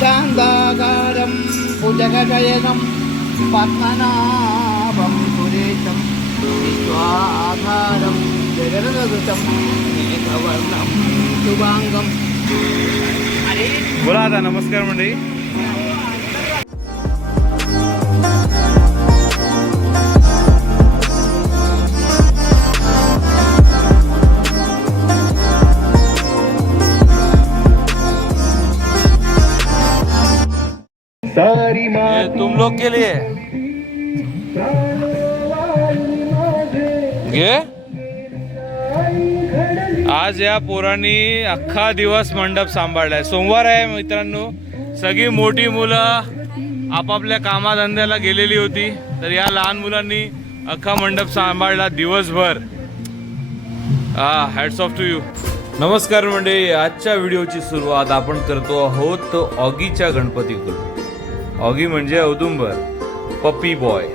శాంతాకారం భుజగశయనం పద్మనాభం సురేశం విశ్వాధారం జగదృతం మేఘవర్ణం శుభాంగం బులాదా నమస్కారం అండి सारी ये तुम लोग के लिए। घे आज या पोरांनी अख्खा दिवस मंडप सांभाळलाय. सोमवार आहे मित्रांनो. सगळी मोठी मुलं आपापल्या कामाधंद्याला गेलेली होती. तर या लहान मुलांनी अख्खा मंडप सांभाळला दिवसभर. हा हॅट्स ऑफ टू यू नमस्कार मंडळी. आजच्या व्हिडिओची सुरुवात आपण करतो आहोत ऑगीच्या गणपतीकडून. ऑगी म्हणजे औदुंबर पप्पी बॉय.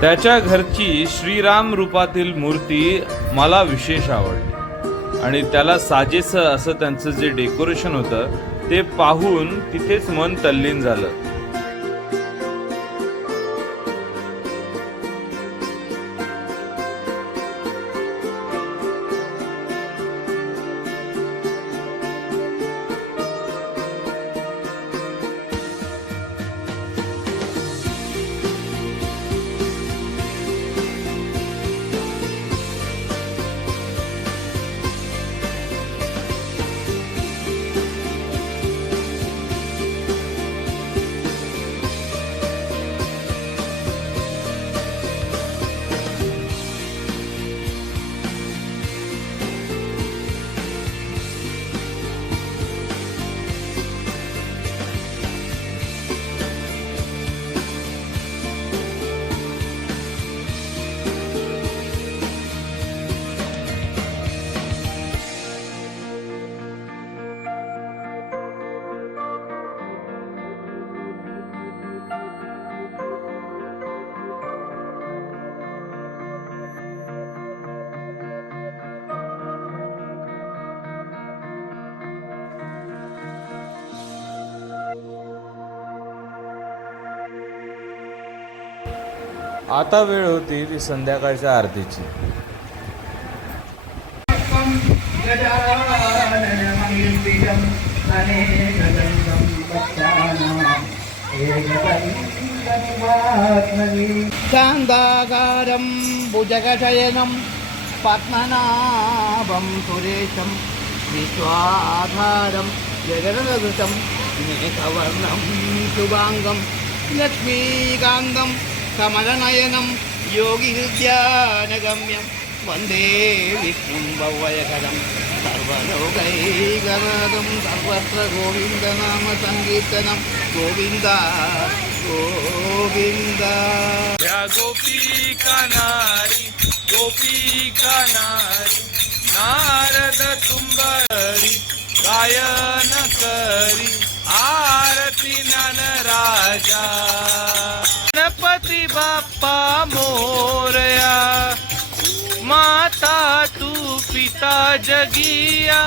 त्याच्या घरची श्रीराम रूपातील मूर्ती मला विशेष आवडली. आणि त्याला साजेसं असं त्यांचं जे डेकोरेशन होतं ते पाहून तिथेच मन तल्लीन झालं. आता वेळ होती ती संध्याकाळच्या आरतीची शान्ताकारं भुजगशयनं पद्मनाभं सुरेशं विश्वाधारं जगदगृतं मेघवर्णं शुभाङ्गं लक्ष्मीकान्तं कमलनयनं योगिविद्यानगम्यं वन्दे विष्णुं भवयकरं सर्वलोकैकनाथं सर्वत्र गोविन्दनामसङ्कीर्तनं गोविन्द गोविन्द या गोपिका नारी गोपिका नारी नारद तुंबरी गायन करी आरती नन राजा गणपती बाप्पा मोरया माता तू पिता जगिया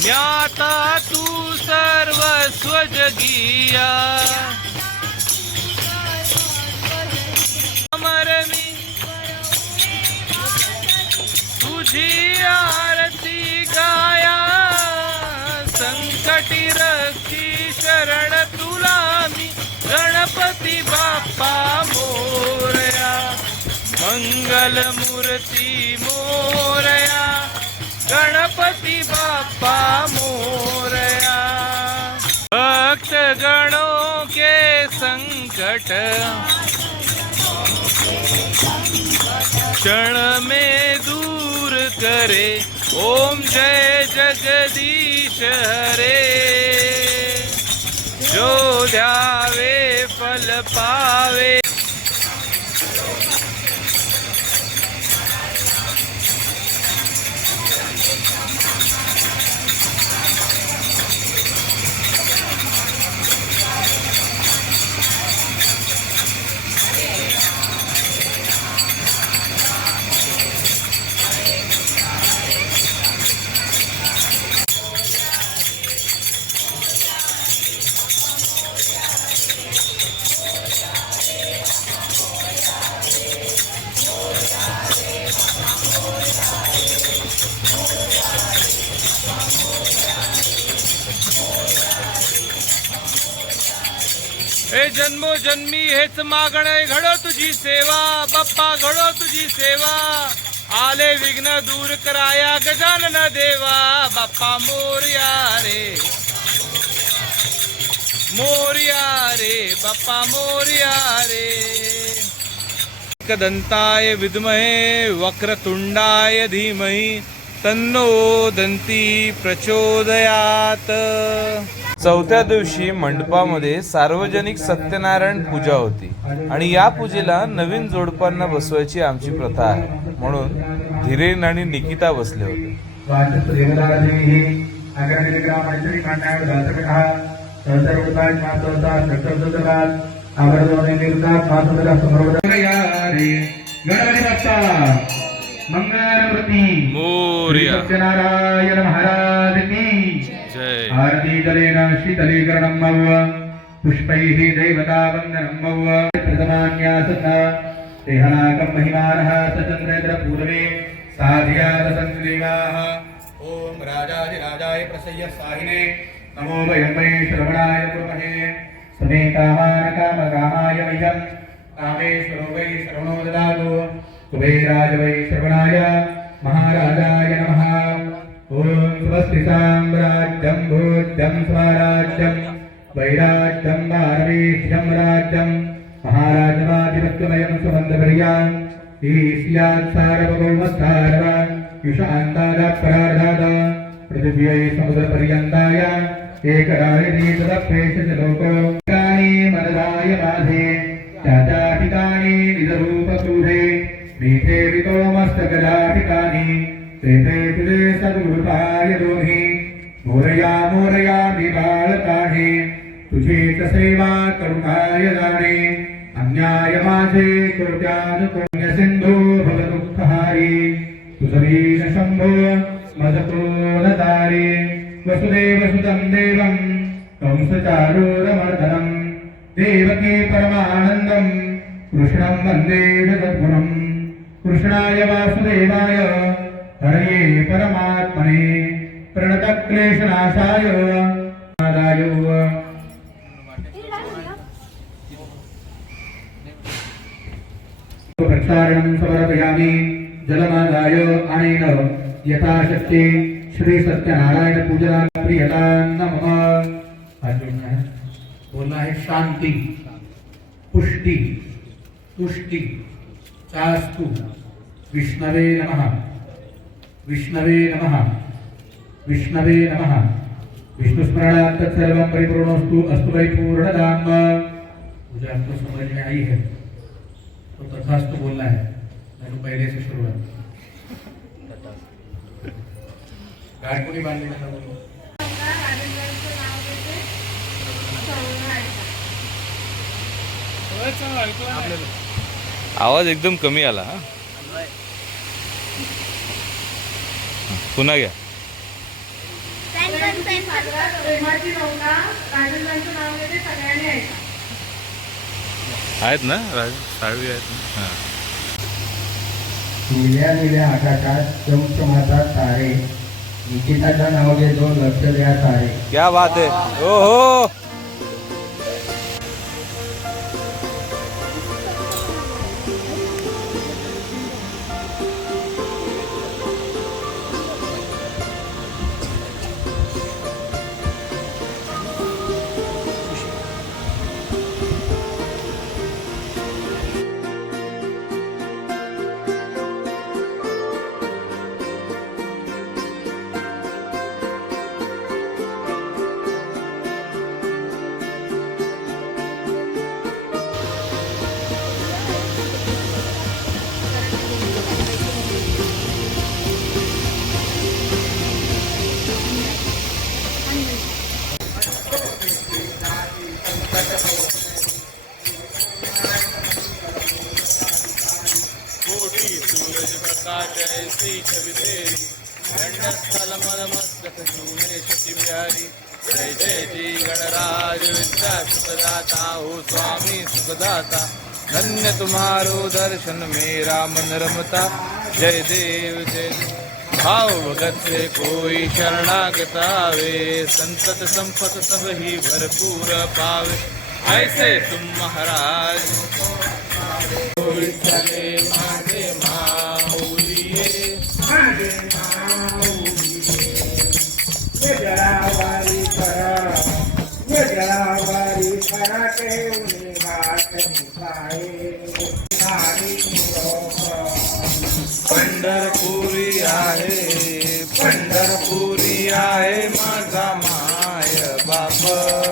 ज्ञाता तू सर्वस्व जगिया अमर मी तुझी मोरया मंगल मूर्ती मोरया गणपती बाप्पा मोरया. भक्त गणों के संकट क्षण में दूर करे ओम जय जगदीश हरे. जो ध्यावे फल पावे हे जन्मो जन्मी हेच मागण घडो तुझी सेवा. बाप्पा घडो तुझी सेवा. आले विघ्न दूर कराया गजानन देवा. बाप्पा मोर्या रे मोर्या रे बाप्पा मोर्या रे दंताय विद्महे वक्रतुंडाय धीमहि तन्नो दंती प्रचोदयात. चौथ्या दिवशी मंडपामध्ये सार्वजनिक सत्यनारायण पूजा होती आणि या पूजेला नवीन जोडपांना बसवायची आमची प्रथा आहे. म्हणून धीरेन आणि निकिता बसले होते. मोर्या. सत्यनारायण महाराज की जय आरती जलेन शीतलीकरणं मव पुष्पैः दैवतावन्दनं मव प्रथमान्यासः देहनाकं महिमानः सचन्द्रेन्द्रपूर्वे साध्यादसन्देवाः ॐ राजाधिराजाय प्रसय्य साहिने नमो वयं वै श्रवणाय कुर्महे समे कामान कामकामाय वयं कामेश्वरो वै श्रवणो ददातु कुबेराज वै श्रवणाय महाराजाय नमः ॐ स्वस्ति साम्राज्यं भोज्यं स्वराज्यं वैराज्यं भारवेश्यं राज्यं महाराजमाधिपत्यमयं सुबन्धपर्याम् ईस्यात् सार्वभौमस्थारवान् युषान्तादापरार्धाद पृथिव्यै समुद्रपर्यन्ताय एकरायति तदप्रेषज लोको ठिकाणी मनदाय माधे चाचा ठिकाणी निजरूपसूधे मीठे वितो मस्तकदा ठिकाणी तेथे तुझे सद्गुरुताय दोन्ही. मोरया मोरया मी बाळकाहे तुझीच सेवा करुणाय जाणे? अन्याय माझे कोट्यानुकोण्य सिंधू भव दुःखहारी तुझवीन शंभो मदपूर्णदारी वसुदेव सुतं देवं कंसचारूरमर्दनं देवकी परमानन्दं कृष्णं वन्दे जगद्गुरुम् कृष्णाय वासुदेवाय हरये परमात्मने प्रणतक्लेशनाशाय। नादाय। प्रक्षारणं समर्पयामि जलमादाय अनेन। यथाशक्ति श्री सत्यनारायण पूजना प्रियता नमः। अर्जुन बोलना है बोलना है शांति पुष्टि तुष्टि चास्तु विष्णवे नमः। विष्णवे नमः। विष्णवे नमः। विष्णुस्मरणात् तत्सर्वं परिपूर्णोस्तु अस्तु वै पूर्णदाम मुझे आपको समझ में आई है तो तथास्तु बोलना है। मैंने पहले से शुरुआत। गाठ कोणी बांधली नका बोलू। आवाज एकदम कमी आला हा? पुन्हा घ्या. आहेत ना? राज साळवी आहेत ना? हां. निळ्या निळ्या आकाशात चमचमातात तारे. निकिताचं नाव घेतो लक्ष द्या तारे क्या बात है ओ हो च विधेरी दंडस्थल जय जय जी गणराज विद्या सुखदाता. हो स्वामी सुखदाता. धन्य तुम्हारो दर्शन मेरा मन रमता. जय देव जय भाव भगत से कोई शरणागत आवे. संतत संपत सब ही भरपूर पावे. ऐसे तुम महाराज. पंढरपुरी आहे पंढरपुरी आहे माझा माय बाप.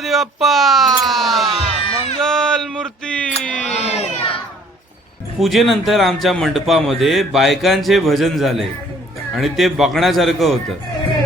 गणपती बाप्पा मंगल मूर्ती! पूजेनंतर आमच्या मंडपामध्ये बायकांचे भजन झाले आणि ते बघण्यासारखं होतं.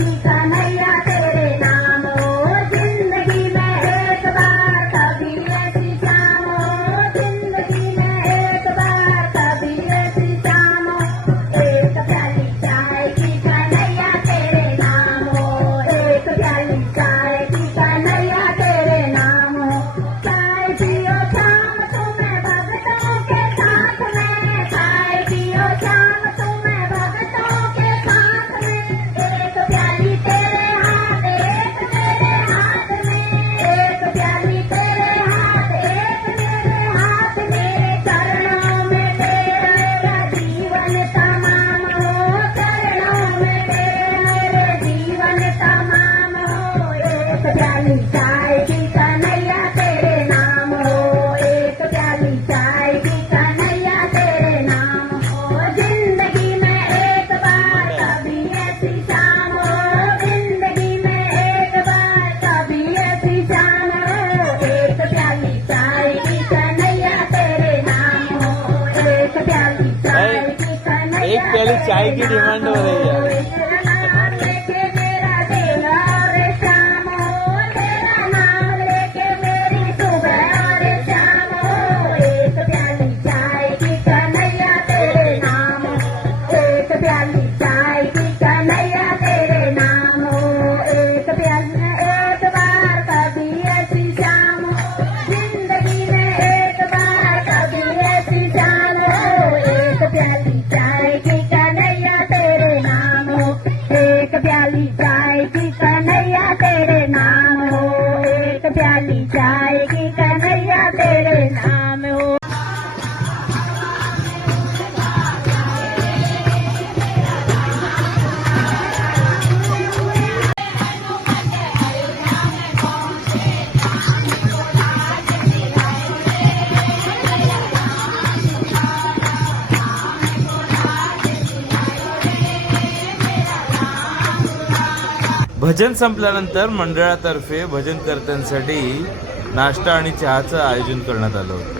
técnica पहले चाय की डिमांड हो रही है? भजन संपल्यानंतर मंडळातर्फे भजनकर्त्यांसाठी नाश्ता आणि चहाचं आयोजन करण्यात आलं होतं.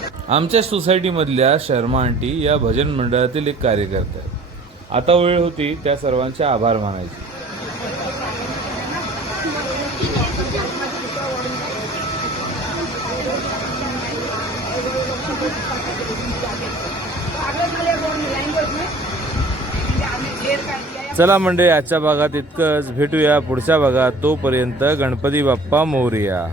आमच्या सोसायटीमधल्या शर्मा आंटी या भजन मंडळातील एक कार्यकर्ता आहेत. आता वेळ होती त्या सर्वांचे आभार मानायचे. चला मंडळी आजच्या भागात इतकंच. भेटूया पुढच्या भागात. तोपर्यंत गणपती बाप्पा मोरया.